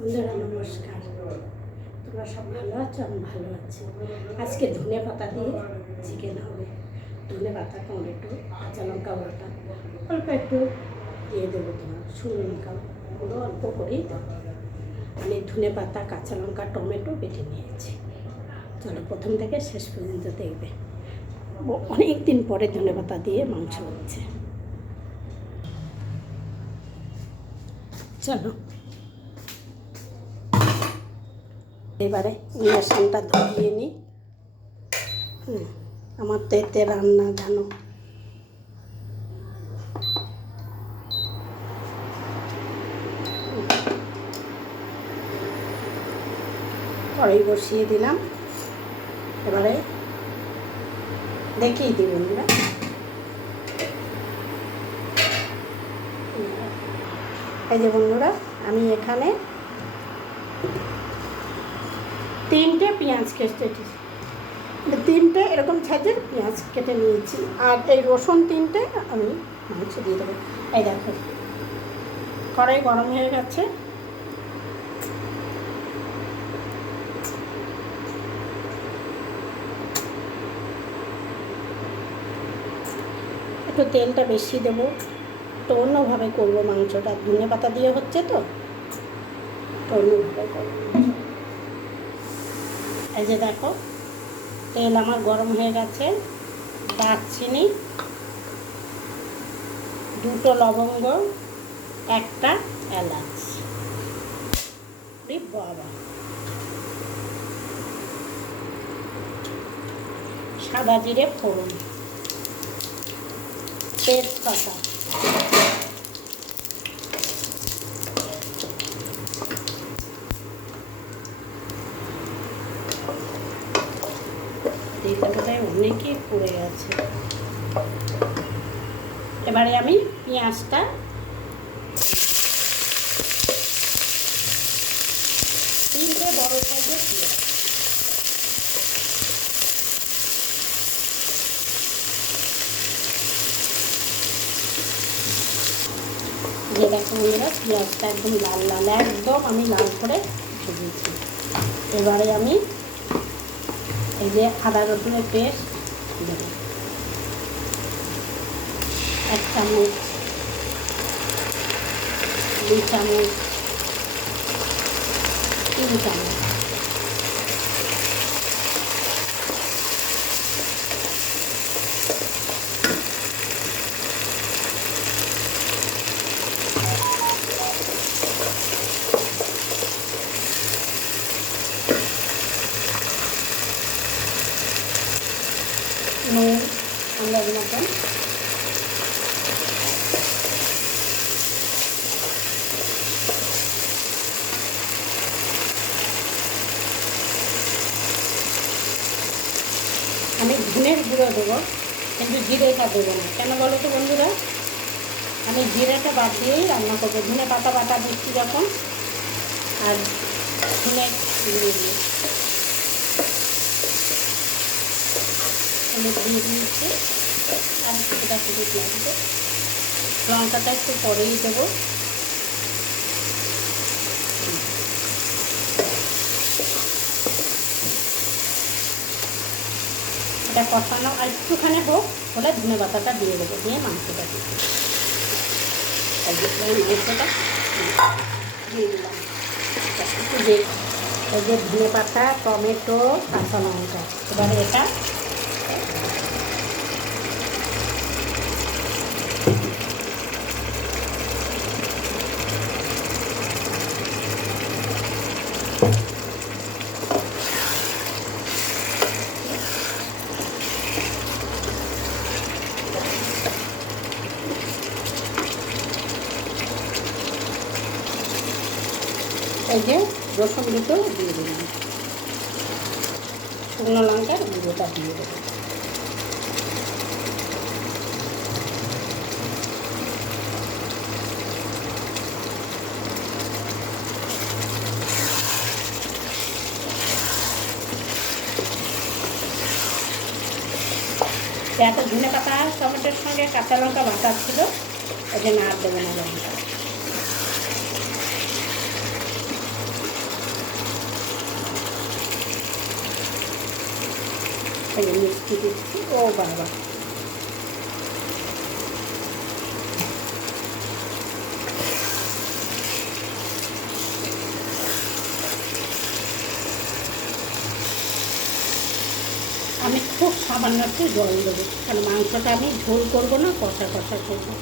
বন্ধুরা নমস্কার, তোমরা সব ভালো আছো? আমি ভালো আছি। আজকে ধনে পাতা দিয়ে চিকেন হবে। ধনে পাতা, টমেটো, কাঁচা লঙ্কা বাটা, অল্প একটু দিয়ে দেবো। তোমার শুকনো লঙ্কা গুলো অল্প করেই দেবো। আমি ধনে পাতা, কাঁচা লঙ্কা, টমেটো বেটে নিয়েছি। চলো প্রথম থেকে শেষ পর্যন্ত দেখবে। অনেক দিন পরে ধনে পাতা দিয়ে মাংস হচ্ছে। চলো এবারে ইন্ডাকশানটা ধরিয়ে নিই। আমার তো এতে রান্না জানো। কড়াই বসিয়ে দিলাম। এবারে দেখিয়ে দিই বন্ধুরা। এই যে বন্ধুরা, আমি এখানে 3টে পেঁয়াজ কেটেছি, 3টে এরকম সাইজের পেঁয়াজ কেটে নিয়েছি। আর এই রসুন 3টে আমি মাংস দিয়ে দেবো। এই দেখো কড়াই গরম হয়ে গেছে। একটু তেলটা বেশি দেবো, তো অন্যভাবে করবো মাংসটা। ধনে পাতা দিয়ে হচ্ছে তো অন্যভাবে করবো। এই যে দেখো তেল আমার গরম হয়ে গেছে। দারচিনি, 2টো লবঙ্গ, 1টা এলাচ, বাবা, সাদা জিরে ফোড়ন, তেজপাতা, তেলটায় অনেকই পড়ে গেছে। এবারে আমি পেঁয়াজটা তিনটে বড় সাইজের পেঁয়াজ, যে দেখো বন্ধুরা পেঁয়াজটা একদম লাল লাল, একদম আমি লাল করে ভেজেছি। এবারে আমি এই যে আদা রসুনের পেস্ট দেবো 1 চামচ, 2 চামচ, 3 চামচ। নুন আন্দাজ মতন, আমি ধনের গুঁড়ো দেবো, কিন্তু জিরেটা দেবো না। কেন বলো তো বন্ধুরা, আমি জিরেটা বাদ দিয়েই রান্না করবো। ধনে পাতা বাটা দিচ্ছি যখন, আর ধনে গুঁড়ো দিয়ে দিয়ে দিয়েছি। আর এটা খুবই লাগবে। লঙ্কাটা একটু পরেই দেবো। এটা কষানো আর একটুখানি হোক, হলে ধনে পাতাটা দিয়ে দেবো, দিয়ে মাংসটা দিয়ে মাংসটা দিয়ে দিলাম। এই যে ধনে পাতা, টমেটো, কাঁচা লঙ্কা, এবারে এটা এই যে রসুন দুটো দিয়ে দিলাম, শুকনো লঙ্কার গুঁড়োটা দিয়ে দেবো। এত ধনে পাতা টমেটোর সঙ্গে কাঁচা লঙ্কা বাটা ছিল, ওই জন্য আর দেবো না লঙ্কা। এই যে মিষ্টি দিচ্ছি। ও বাবা, আমি খুব সামান্য একটু জল দেবো, কারণ মাংসটা আমি ঝোল করবো না, কষা কষা করবো।